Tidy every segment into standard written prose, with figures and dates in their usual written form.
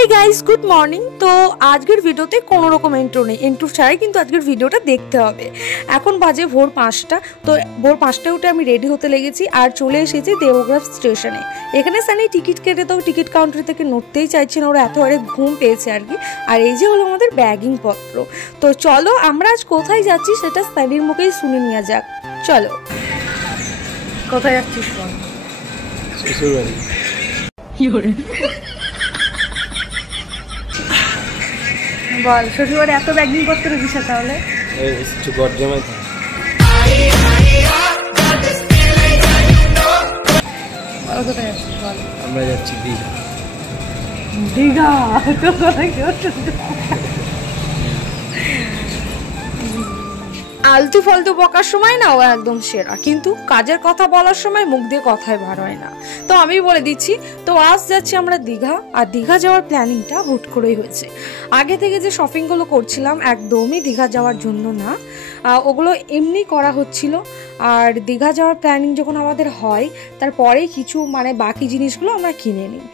Hey guys good morning. तो आजकेर भिडियोते कोनो रकम एंट्रो नेই, एंट्रो ছাড়াই কিন্তু আজকের ভিডিওটা দেখতে হবে। এখন বাজে ভোর 5টা। তো ভোর 5টায় উঠে আমি রেডি হতে লেগেছি আর চলে এসেছি দেবগ্রাম স্টেশনে। এখানে সানি টিকিট কেটে তো টিকিট কাউন্টার থেকে নড়তেই চাইছে না, ওরা এতবারে ঘুম পেয়েছে আর কি। আর এই যে হলো আমাদের ব্যাগিং পত্র। তো চলো আমরা আজ কোথায় যাচ্ছি সেটা সানির মুখেই শুনে নেওয়া যাক। চলো। কোথায় যাচ্ছিস বল? শ্বশুরবাড়ি। বল শ্বশুরবাড়ি এত ব্যাগিং করতে রয়েছিস তাহলে? কিছু গড় জমাই থাকে। কোথায় যাচ্ছিস বল? আমরা যাচ্ছি দীঘা। দীঘা তো আলতু ফালতু বকার সময় না ও একদম সেরা, কিন্তু কাজের কথা বলার সময় মুখ দিয়ে কথাই বার হয় না। তো আমি বলে দিচ্ছি, তো আজ যাচ্ছি আমরা দীঘা। আর দীঘা যাওয়ার প্ল্যানিংটা হুট করেই হয়েছে। আগে থেকে যে শপিংগুলো করছিলাম একদমই দীঘা যাওয়ার জন্য না, ওগুলো এমনি করা হচ্ছিল। আর দীঘা যাওয়ার প্ল্যানিং যখন আমাদের হয় তারপরেই কিছু বাকি জিনিসগুলো আমরা কিনে নিই।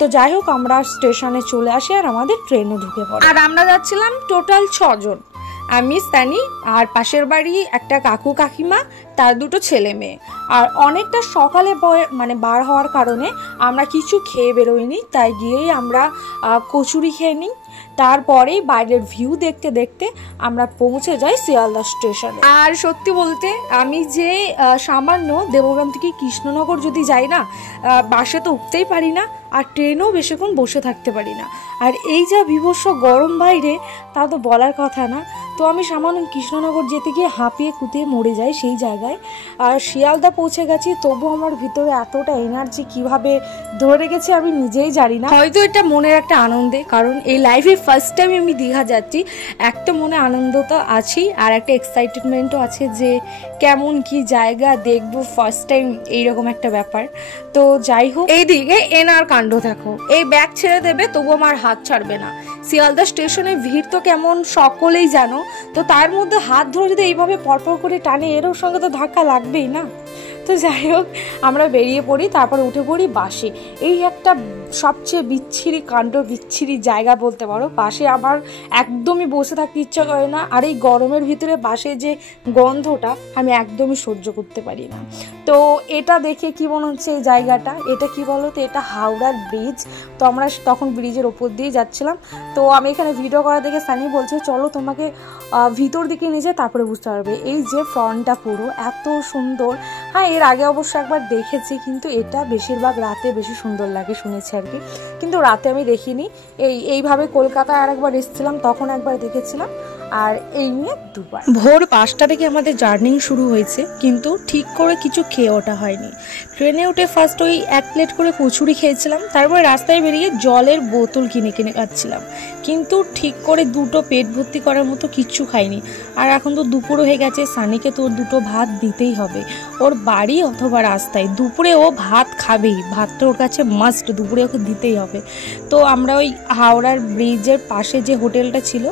তো যাই হোক, আমরা স্টেশনে চলে আসি আর আমাদের ট্রেনও ঢুকে পড়ে। আর আমরা যাচ্ছিলাম টোটাল 6 জন। আমি, সানি আর পাশের বাড়ি একটা কাকু কাকিমা, তার 2 ছেলে মেয়ে। আর অনেকটা সকালে বার হওয়ার কারণে আমরা কিছু খেয়ে বেরোইনি, তাই গিয়েই আমরা কচুরি খেয়ে নিই। তারপরেই বাইরের ভিউ দেখতে দেখতে আমরা পৌঁছে যাই শিয়ালদা স্টেশনে। আর সত্যি বলতে আমি যে সামান্য দেবগ্রাম থেকে কৃষ্ণনগর যদি যাই না, বাসে তো উঠতেই পারি না আর ট্রেনেও বেশিক্ষণ বসে থাকতে পারি না। আর এই যা বিভৎস গরম বাইরে, তা তো বলার কথা না। তো আমি সামান্য কৃষ্ণনগর যেতে গিয়ে হাঁপিয়ে কুতিয়ে মরে যাই সেই জায়গায়। আর শিয়ালদা পৌঁছে গেছি, তবু আমার ভিতরে এতটা এনার্জি কিভাবে ধরে গেছে আমি নিজেই জানি না। হয়তো এটা মনের একটা আনন্দে, কারণ এই লাইফে ফার্স্ট টাইম আমি দীঘা যাচ্ছি। একটা মনে আনন্দ তো আছেই, আর একটা এক্সাইটমেন্টও আছে যে কেমন কি জায়গা দেখবো, ফার্স্ট টাইম এইরকম একটা ব্যাপার। তো যাই হোক, এইদিকে এনার কাণ্ড দেখো, এই ব্যাগ ছেড়ে দেবে তবু আমার হাত ছাড়বে না। শিয়ালদা স্টেশনে ভিড় তো কেমন সকলেই জানো, তো তার মধ্যে হাত ধরে যদি এইভাবে পরপর করে টানে, এরও সঙ্গে তো ধাক্কা লাগবেই না। তো যাই হোক, আমরা বেরিয়ে পড়ি, তারপর উঠে পড়ি বাসে। এই একটা সবচেয়ে বিচ্ছিরি কাণ্ড, বিচ্ছিরি জায়গা বলতে পারো। বাসে আমার একদমই বসে থাকতে ইচ্ছা করে না। আর এই গরমের ভিতরে বাসে যে গন্ধটা আমি একদমই সহ্য করতে পারি না। তো এটা দেখে কি মনে হচ্ছে এই জায়গাটা, এটা কি বলো তো, এটা হাওড়ার ব্রিজ। তো আমরা তখন ব্রিজের ওপর দিয়ে যাচ্ছিলাম। তো আমি এখানে ভিডিও করা দেখে সানি বলছে চলো তোমাকে ভিতর দিকে নিয়ে যায়, তারপরে বুঝতে পারবে। এই যে ফ্রন্টটা পুরো এত সুন্দর। হ্যাঁ, এর আগে অবশ্য একবার দেখেছি, কিন্তু এটা বেশিরভাগ রাতে বেশি সুন্দর লাগে শুনেছি আর কি। কিন্তু রাতে আমি দেখিনি। এইভাবে কলকাতায় আরেকবার এসেছিলাম, তখন একবার দেখেছিলাম। আর এই নিয়ে 2বার। ভোর 5টা থেকে আমাদের জার্নি শুরু হয়েছে, কিন্তু ঠিক করে কিছু খেয়ে ওঠা হয়নি। ট্রেনে উঠে ফার্স্ট ওই 1 প্লেট করে কচুরি খেয়েছিলাম, তারপরে রাস্তায় বেরিয়ে জলের বোতল কিনে খাচ্ছিলাম। কিন্তু ঠিক করে 2টো পেট ভর্তি করার মতো কিচ্ছু খাইনি। আর এখন তো দুপুরও হয়ে গেছে, সানিকে তো 2টো ভাত দিতেই হবে। ওর বাড়ি অথবা রাস্তায় দুপুরে ও ভাত খাবেই, ভাতটা ওর কাছে মাস্ট, দুপুরে ওকে দিতেই হবে। তো আমরা ওই হাওড়ার ব্রিজের পাশে যে হোটেলটা ছিল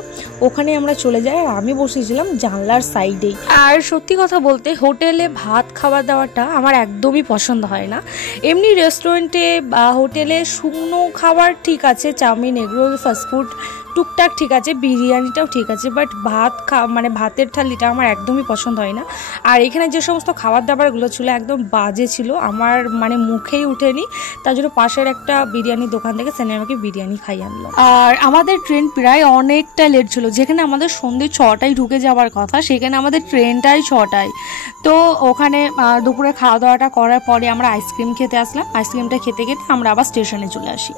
ওখানে আমরা চলে যাই। আর আমি বসেছিলাম জানলার সাইডেই। আর সত্যি কথা বলতে হোটেলে ভাত খাওয়া দাওয়াটা আমার একদমই পছন্দ হয় না। এমনি রেস্টুরেন্টে বা হোটেলে শুকনো খাবার ঠিক আছে, চাউমিন, এগরোল, ফাস্টফুড টুকটাক ঠিক আছে, বিরিয়ানিটাও ঠিক আছে, বাট ভাতের থালিটা আমার একদমই পছন্দ হয় না। আর এখানে যে সমস্ত খাবার দাবারগুলো ছিল একদম বাজে ছিল, আমার মুখেই উঠেনি। তার জন্য পাশের একটা বিরিয়ানির দোকান থেকে সেনে আমাকে বিরিয়ানি খাই আনলো। আর আমাদের ট্রেন প্রায় অনেকটা লেট ছিল, যেখানে আমাদের সন্ধ্যে 6টায় ঢুকে যাওয়ার কথা, সেখানে আমাদের ট্রেনটাই 6টায়। তো ওখানে দুপুরে খাওয়া দাওয়াটা করার পরে আমরা আইসক্রিম খেতে আসলাম। আইসক্রিমটা খেতে খেতে আমরা আবার স্টেশনে চলে আসি।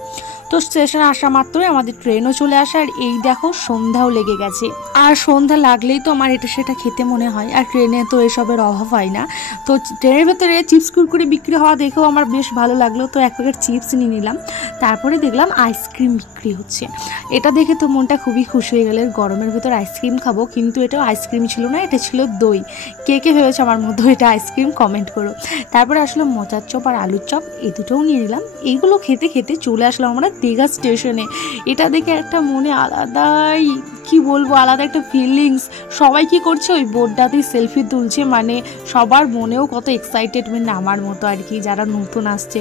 তো স্টেশনে আসা মাত্রই আমাদের ট্রেনও চলে আসে। আর এই দেখো সন্ধ্যাও লেগে গেছে। আর সন্ধ্যা লাগলেই তো আমার এটা সেটা খেতে মনে হয়, আর ট্রেনে তো এসবের অভাব হয় না। তো ট্রেনের ভেতরে চিপস কুরকুরে বিক্রি হওয়া দেখেও আমার বেশ ভালো লাগলো। তো 1 প্যাকেট চিপস নিয়ে নিলাম। তারপরে দেখলাম আইসক্রিম বিক্রি হচ্ছে। এটা দেখে তো মনটা খুবই খুশি হয়ে গেল, গরমের ভেতর আইসক্রিম খাবো। কিন্তু এটাও আইসক্রিম ছিল না, এটা ছিল দই। কে কে ভেবেছে আমার মধ্যে এটা আইসক্রিম, কমেন্ট করো। তারপরে আসলো মোচার চপ আর আলুর চপ, এই দুটোও নিয়ে নিলাম। এইগুলো খেতে খেতে চলে আসলাম আমরা দীঘা স্টেশনে। এটা দেখে একটা মনে আলাদাই কি বলবো, আলাদা একটা ফিলিংস। সবাই কি করছে, ওই বোর্ডটাতেই সেলফি তুলছে, মানে সবার মনেও কত এক্সাইটেডমেন্ট আমার মতো আর কি, যারা নতুন আসছে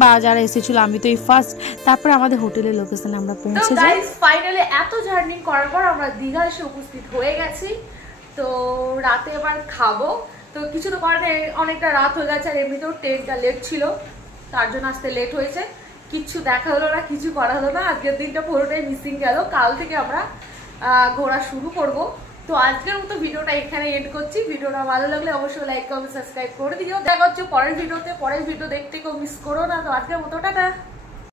বা যারা এসেছিল। আমি তো এই ফার্স্ট। তারপরে আমাদের হোটেলের লোকেশনে আমরা পৌঁছে যাই। ফাইনালি এত জার্নি করার পর আমরা দীঘা এসে উপস্থিত হয়ে গেছি। তো রাতে এবার খাবো, তো কিছু তো করার নেই, অনেকটা রাত হয়ে গেছে, আর এমনিতেও ট্রেনটা লেট ছিল, তার জন্য আসতে লেট হয়েছে। কিচ্ছু দেখা হলো না, কিছু করা হলো না, আজকের দিনটা পুরোটাই মিসিং গেল। কাল থেকে আমরা ঘোরা শুরু করব। তো আজকের মতো ভিডিওটা এখানে এন্ড করছি। ভিডিওটা ভালো লাগলে অবশ্যই লাইক কমেন্ট সাবস্ক্রাইব করে দিও। দেখা হচ্ছে পরের ভিডিওতে। পরের ভিডিও দেখতে কেউ মিস করো না। তো আজকের মতো টাটা।